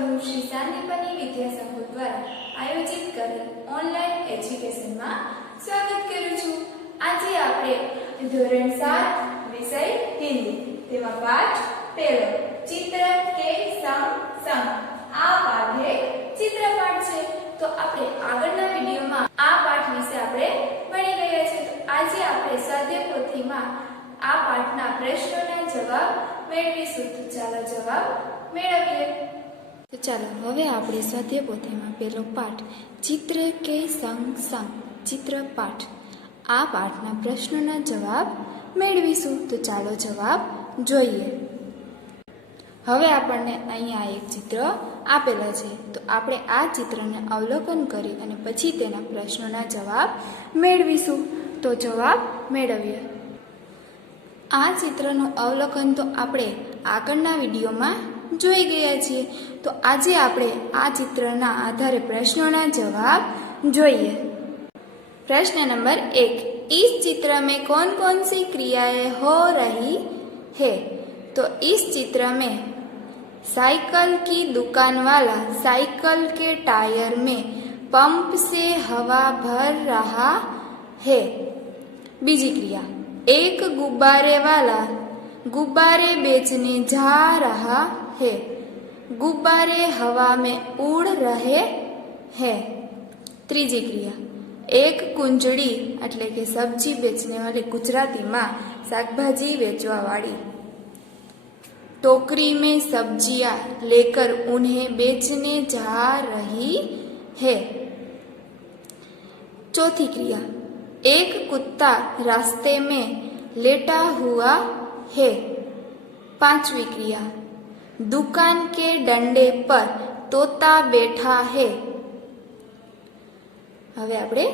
समूह श्री सांदीपनी विद्या संकुल द्वारा आयोजित करेल ऑनलाइन एज्युकेशन में स्वागत करूं छूं। आज आपणे धोरण 7 विषय हिंदी तेमां पाठ पहेलो चित्र के संग संग आ पाठ है चित्रपाठ छे। तो आपणे આગળના વિડિયોમાં આ પાઠ વિશે આપણે ભણી ગયા છે। તો આજે આપણે સ્વાધ્યાય પોથીમાં આ પાઠના પ્રશ્નોના જવાબ મેળવીશું। તો ચાલો જવાબ મેળવીએ। તો ચાલો હવે આપણે સ્વાધ્યાય પોથીમાં પહેલો પાઠ ચિત્ર કે સંગ સંગ ચિત્રપાઠ આ પાઠના પ્રશ્નોના જવાબ મેળવીશું। તો ચાલો જવાબ જોઈએ। હવે આપણને અહીંયા એક ચિત્ર આપેલા છે, તો આપણે આ ચિત્રને અવલોકન કરી અને પછી તેના પ્રશ્નોના જવાબ મેળવીશું। તો જવાબ મેળવીએ। આ ચિત્રનું અવલોકન તો આપણે આગળના વિડીયોમાં જોઈ ગયા છીએ। તો આજે આપણે આ ચિત્રના આધારે પ્રશ્નોના જવાબ જોઈએ। प्रश्न नंबर 1, इस चित्र में कौन कौन सी क्रियाएं हो रही है? तो इस चित्र में साइकिल की दुकान वाला साइकिल के टायर में पंप से हवा भर रहा है। बीजी क्रिया, एक गुब्बारे वाला गुब्बारे बेचने जा रहा है। गुब्बारे हवा में उड़ रहे हैं। त्रीजी क्रिया, एक कुंजड़ी એટલે કે સબ્જી बेचने वाली गुजराती माँ शाकभाजी बेचवा वाली टोकरी में सब्जियां लेकर उन्हें बेचने जा रही है। चौथी क्रिया, एक कुत्ता रास्ते में लेटा हुआ है। पांचवी क्रिया, दुकान के डंडे पर तोता बैठा है। હવે આપણે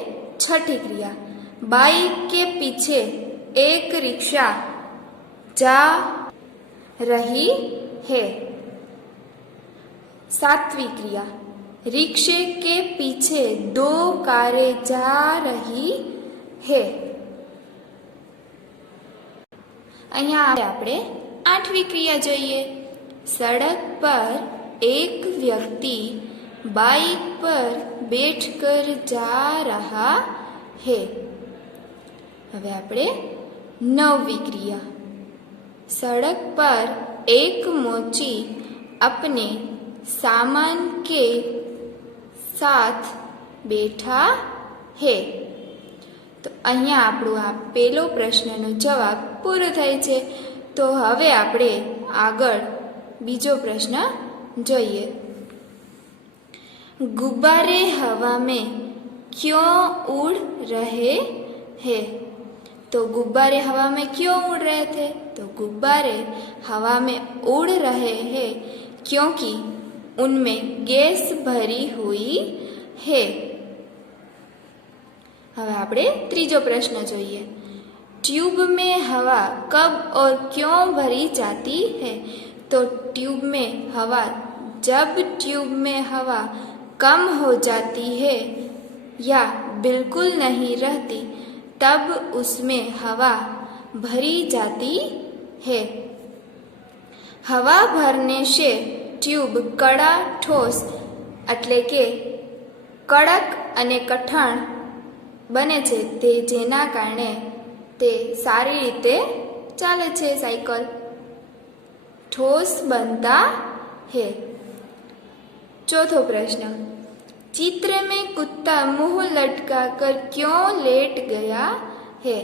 छठी क्रिया, बाइक के पीछे एक रिक्शा जा रही है। सातवीं क्रिया, रिक्शे के पीछे 2 कारें जा रही है। અહીંયા આપણે 8મી ક્રિયા જોઈએ। सड़क पर एक व्यक्ति बाइक पर बैठकर जा रहा है। હવે આપણે 9મી क्रिया, सड़क पर एक मोची अपने सामान के साथ बैठा है। तो અહીંયા આપણો આ પહેલો પ્રશ્નનો જવાબ પૂરો થાય છે। તો હવે આપણે આગળ બીજો પ્રશ્ન જોઈએ। गुब्बारे हवा में क्यों उड़ रहे हैं? तो गुब्बारे हवा में क्यों उड़ रहे थे? तो गुब्बारे हवा में उड़ रहे हैं क्योंकि उनमें गैस भरी हुई है। હવે આપણે ત્રીજો પ્રશ્ન જોઈએ। ट्यूब में हवा कब और क्यों भरी जाती है? तो ट्यूब में हवा जब ट्यूब में हवा कम हो जाती है या बिल्कुल नहीं रहती तब उसमें हवा भरी जाती है। हवा भरने से ट्यूब कड़ा ठोस એટલે કે કડક અને કઠણ બને છે, તે જેના કારણે તે સારી રીતે ચાલે છે સાયકલ। ठोस बनता है। चौथो प्रश्न, चित्र में कुत्ता मुंह लटकाकर क्यों लेट गया है?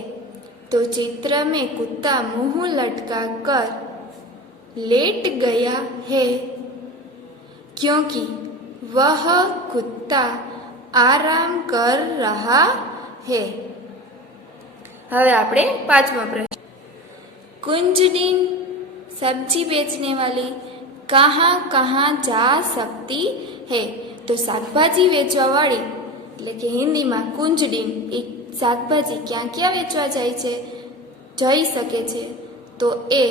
तो चित्र में कुत्ता मुंह लटकाकर लेट गया है क्योंकि वह कुत्ता आराम कर रहा है। હવે આપણે 5મો પ્રશ્ન, कुंजड़ीन सब्जी बेचने वाली कहाँ कहाँ जा सकती है? तो शाकभाजी वेचवा वाली એટલે કે હિન્દીમાં કુંજડીન એક શાકભાજી ક્યાં ક્યાં વેચવા જઈ શકે છે? તો એ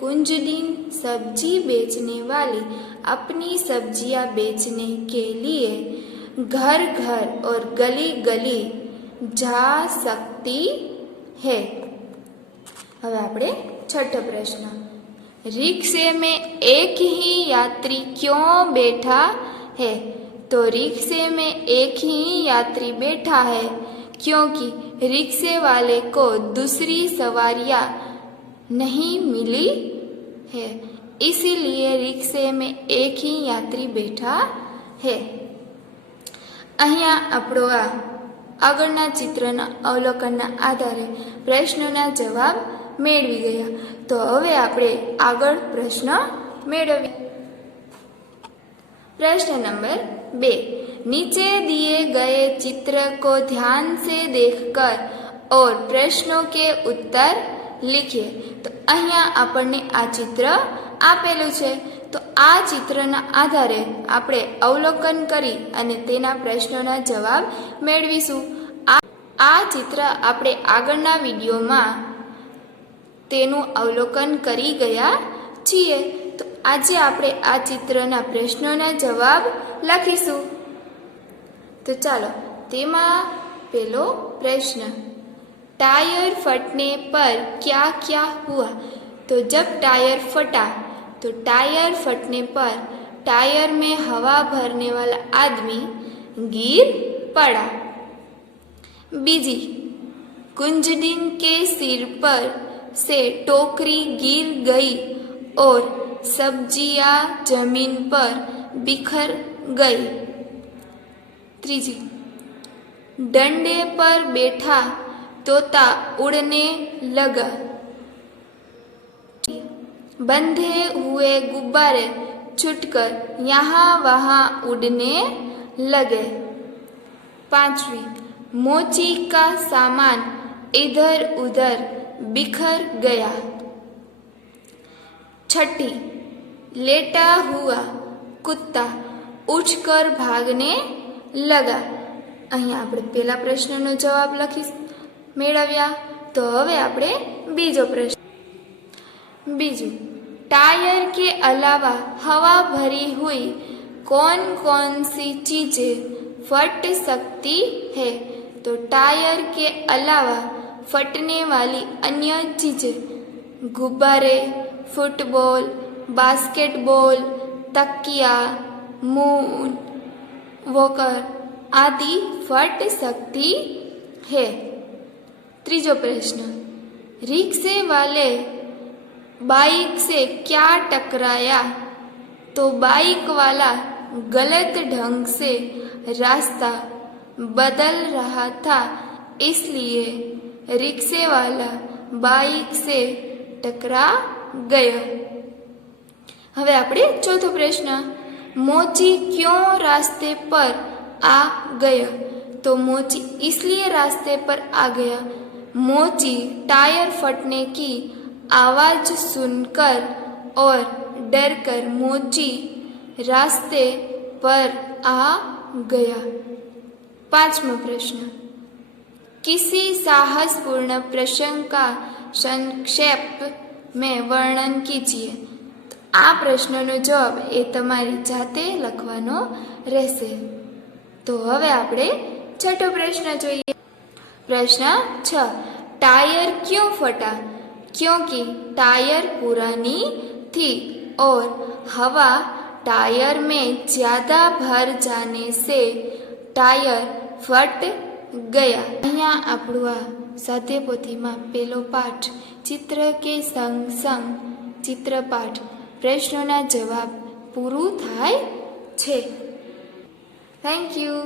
कुंजड़ीन सब्जी बेचने वाली अपनी सब्जियां बेचने के लिए घर घर और गली गली जा सकती है। હવે આપણે છઠ્ઠો પ્રશ્ન, रिक्शे में एक ही यात्री क्यों बैठा है? तो रिक्शे में एक ही यात्री बैठा है क्योंकि रिक्शे वाले को दूसरी सवारियां नहीं मिली है, इसीलिए रिक्शे में एक ही यात्री बैठा है। અહીંયા આપણો આ આગળના ચિત્રના અવલોકનના આધારે પ્રશ્નોના જવાબ મેળવી ગયા। તો હવે આપણે આગળ પ્રશ્ન મેળવીએ। प्रश्न नंबर 2, नीचे दिए गए चित्र को ध्यान से देखकर और प्रश्नों के उत्तर लिखिए। तो અહીંયા આપણને આ ચિત્ર આપેલું છે, તો આ ચિત્રના આધારે આપણે અવલોકન કરી અને તેના પ્રશ્નોના જવાબ મેળવીશું। આ ચિત્ર આપણે આગળના વિડીયોમાં તેનું અવલોકન કરી ગયા છીએ। તો આજે આપણે આ ચિત્રના પ્રશ્નોના જવાબ લખીશું। તો ચાલો તેમાં પહેલો પ્રશ્ન, टायर फटने पर क्या क्या हुआ? तो जब टायर फटा तो टायर फटने पर टायर में हवा भरने वाला आदमी गिर पड़ा। बीजी, कुंजडिन के सिर पर से टोकरी गिर गई और सब्जियां जमीन पर बिखर गई। तीजी, डंडे पर बैठा तोता उड़ने लगा। बंधे हुए गुब्बारे छूटकर यहाँ वहाँ उड़ने लगे। पांचवी, मोची का सामान इधर उधर बिखर गया। छठी, लेटा हुआ कुत्ता उठकर भागने लगा। અહીંયા આપણે પહેલા પ્રશ્નનો જવાબ મેળવ્યા। તો હવે આપણે બીજો પ્રશ્ન। બીજું, टायर के अलावा हवा भरी हुई कौन कौन सी चीजें फट सकती है? तो टायर के अलावा फटने वाली अन्य चीजें गुब्बारे, फुटबॉल, बास्केटबॉल, तकिया, मून वॉकर आदि फट सकती है। तीजो प्रश्न, रिक्शे वाले बाइक से क्या टकराया? तो बाइक वाला गलत ढंग से रास्ता बदल रहा था, इसलिए रिक्शे वाला बाइक से टकरा गया। હવે આપણે ચોથો પ્રશ્ન, मोची क्यों रास्ते पर आ गया? तो मोची इसलिए रास्ते पर आ गया, मोची टायर फटने की आवाज सुनकर और डरकर मोची रास्ते पर आ गया। पांचवा प्रश्न, किसी साहसपूर्ण प्रसंग का संक्षेप में वर्णन कीजिए। तो आ प्रश्नનો જવાબ એ તમારી જાતે લખવાનો રહેશે। તો હવે આપણે છઠ્ઠો પ્રશ્ન જોઈએ। प्रश्न 6, टायर क्यों फटा? क्योंकि टायर पुरानी थी और हवा टायर में ज्यादा भर जाने से टायर फट गया। અહીંયા આપણું આ સ્વાધ્યાયપોથીમાં પહેલો પાઠ ચિત્ર કે સંગ સંગ ચિત્રપાઠ પ્રશ્નોના જવાબ પૂરું થાય છે। Thank you.